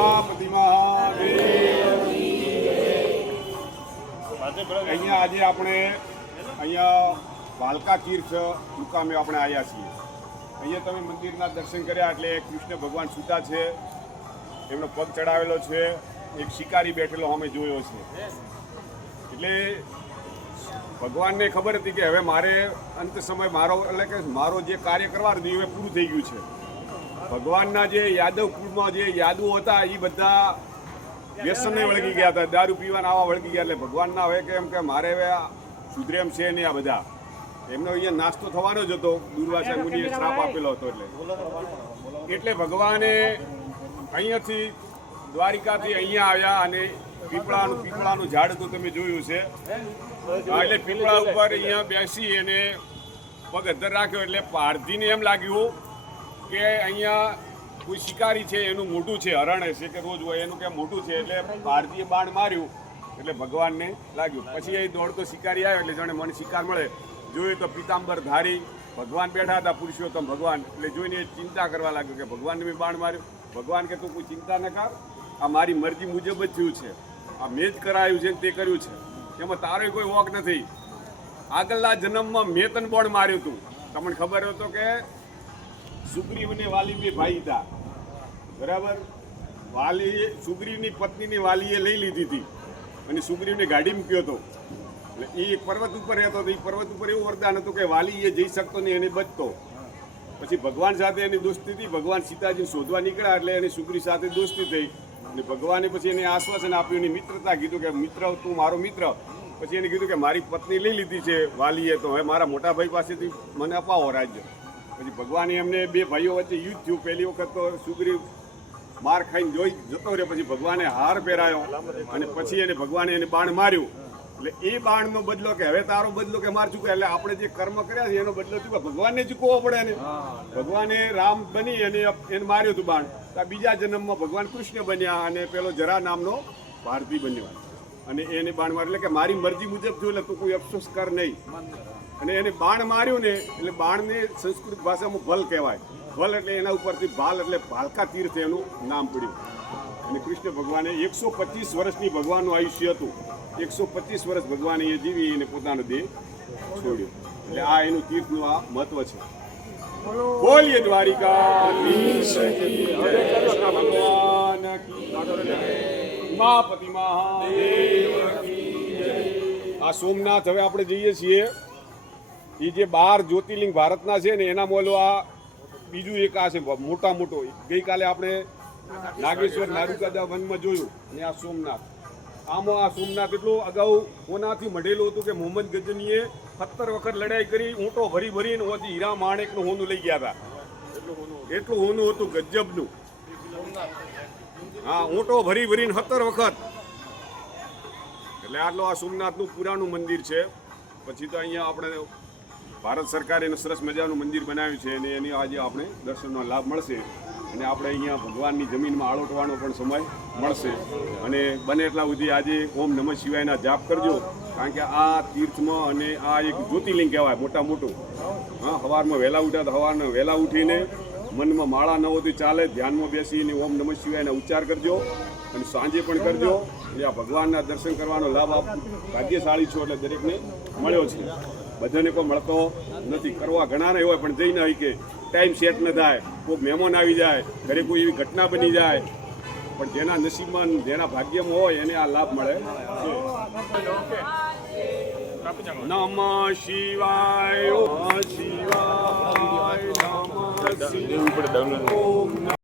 ઉમાપતિ મહાદેવ। અહીંયા આજે આપણે અહીંયા ભાલકા તીર્થ મુકામે આપણે આવ્યા છીએ। અહીંયા તમે મંદિરના દર્શન કર્યા એટલે કૃષ્ણ ભગવાન સૂતા છે, એમનો પગ ચડાવેલો છે, એક શિકારી બેઠેલો અમે જોયો છે। એટલે ભગવાનને ખબર હતી કે હવે મારે અંત સમય એટલે કે મારો જે કાર્ય કરવાનું હતું એ પૂરું થઈ ગયું છે। ભગવાનના જે યાદવ કુળમાં જે યાદવો હતા એ બધા વ્યસનને વળગી ગયા હતા, દારૂ પીવાના આવા વળગી ગયા। એટલે ભગવાનના હવે કે એમ કે મારે હવે સુધરેમ છે નહીં આ બધા, એમનો અહીંયા નાસ્તો થવાનો જ હતો, દુર્વાસા મુનિએ શ્રાપ આપેલો હતો। એટલે ભગવાને અહીંયાથી દ્વારિકાથી અહીંયા આવ્યા અને પીપળાનું ઝાડ તો તમે જોયું છે, એટલે પીપળા ઉપર અહીંયા બેસી અને પગ અધ્ધર રાખ્યો। એટલે પારધીને એમ લાગ્યું કે અહીંયા કોઈ શિકારી છે, એનું મોઢું છે, હરણ છે કે રોજ હોય એનું ક્યાં મોઢું છે। એટલે પારધીએ બાણ માર્યું એટલે ભગવાનને લાગ્યું। પછી એ દોડતો શિકારી આવ્યો એટલે જાણે મને શિકાર મળે, જોયું તો પિતાંબર ધારી ભગવાન બેઠા હતા, પુરુષોત્તમ ભગવાન। એટલે જોઈને ચિંતા કરવા લાગ્યો કે ભગવાનને બી બાણ માર્યું। ભગવાન કે તું કોઈ ચિંતા ન કર, આ મારી મરજી મુજબ જ થયું છે, આ મેં જ કરાયું છે ને તે કર્યું છે, એમાં તારો કોઈ વોક નથી। આગળના જન્મમાં મેં તને બોણ માર્યું હતું, તમને ખબર હતો કે સુગ્રીવ અને વાલી બે ભાઈ હતા, બરાબર? વાલીએ સુગ્રીવની પત્નીની વાલીએ લઈ લીધી હતી અને સુગ્રીવને ગાડી મૂક્યો હતો। એટલે એ એક પર્વત ઉપર રહેતો હતો, એ પર્વત ઉપર એવું વરદાન હતું કે વાલી એ જઈ શકતો નહીં, એને બચતો। પછી ભગવાન સાથે એની દોસ્તી થઈ, ભગવાન સીતાજીને શોધવા નીકળ્યા એટલે એની સુગ્રીવ સાથે દોસ્તી થઈ અને ભગવાને પછી એને આશ્વાસન આપ્યું, એની મિત્રતા કીધું કે મિત્ર તું મારો મિત્ર। પછી એને કીધું કે મારી પત્ની લઈ લીધી છે વાલીએ, તો હવે મારા મોટા ભાઈ પાસેથી મને અપાવો રાજ્ય। પછી ભગવાને એમને બે ભાઈઓ વચ્ચે યુદ્ધ થયું। પહેલી વખત તો સુગ્રીવ માર ખાઈને જોઈ જતો રહ્યો, પછી ભગવાને હાર પહેરાયો અને પછી એને ભગવાને એને બાણ માર્યું। એટલે એ બાણનો બદલો કે હવે તારો બદલો કે માર ચૂકે, એટલે આપણે જે કર્મ કર્યા છે એનો બદલો ચૂકે ભગવાનને ચૂકવવો પડે ને। ભગવાને રામ બની અને એને માર્યું હતું બાણ, તો બીજા જન્મમાં ભગવાન કૃષ્ણ બન્યા અને પેલો જરા નામનો ભારતી બન્યો અને એને બાણ માર્યું। એટલે કે મારી મરજી મુજબ થયું, એટલે તું કોઈ અફસોસ કર નહીં। અને એને બાણ માર્યું ને એટલે બાણને સંસ્કૃત ભાષામાં ભલ કહેવાય। ભલ એટલે એના ઉપરથી ભાલ એટલે ભાલકા તીર્થ એનું નામ પડ્યું। અને કૃષ્ણ ભગવાને 125 વર્ષની ભગવાનનું આયુષ્ય હતું, 125 વર્ષ ભગવાને એ જીવી અને પોતાનો દેહ છોડ્યો। એટલે આ એનું તીર્થનું આ મહત્વ છે। બોલીએ દ્વારિકાધીશ ભગવાન કી ઉમાપતિ મહાદેવ કી જય। આ સોમનાથ હવે આપણે જઈએ છીએ, એ જે 12 જ્યોતિર્લિંગ ભારતના છે ને એનામાં ઓલું આ બીજું એક આ છે મોટા મોટો। ગઈકાલે આપણે નાગેશ્વર નારુકાદા વનમાં જોયું ને આ સોમનાથ। આમાં આ સોમનાથ એટલું અગાઉ કોનાથી મઢેલું હતું કે મોહમ્મદ ગજનીએ 17 વખત લડાઈ કરી, ઊંટો ભરી ભરીને ઓથી હીરા માણેકનું હોનું લઈ ગયા હતા। એટલું હોનું હતું ગજબનું, હા, ઊંટો ભરી ભરીને 17 વખત। એટલે આટલું આ સોમનાથનું પુરાણું મંદિર છે। પછી તો અહીંયા આપણે ભારત સરકારે એનું સરસ મજાનું મંદિર બનાવ્યું છે અને એની આજે આપણે દર્શનનો લાભ મળશે અને આપણે અહીંયા ભગવાનની જમીનમાં આળોટવાનો પણ સમય મળશે। અને બને એટલા સુધી આજે ઓમ નમઃ શિવાયના જાપ કરજો, કારણ કે આ તીર્થમાં અને આ એક જ્યોતિર્લિંગ કહેવાય મોટા મોટું। હા, સવારમાં વહેલા ઉઠ્યા તો સવારમાં વહેલા ઉઠીને મનમાં માળા ન હોતી ચાલે, ધ્યાનમાં બેસીને ઓમ નમઃ શિવાયના ઉચ્ચાર કરજો અને સાંજે પણ કરજો। એટલે આ ભગવાનના દર્શન કરવાનો લાભ આપ ભાગ્યશાળી છો, એટલે દરેકને મળ્યો છે, બધાને કોઈ મળતો નથી। કરવા ઘણા નહીં હોય પણ જઈ ન હોય કે ટાઈમ સેટ ન થાય, કોઈ મહેમાન આવી જાય, ઘરે કોઈ એવી ઘટના બની જાય, પણ જેના નસીબમાં જેના ભાગ્યમાં હોય એને આ લાભ મળે છે। નમઃ શિવાય, નમઃ શિવાય, નમઃ શિવાય।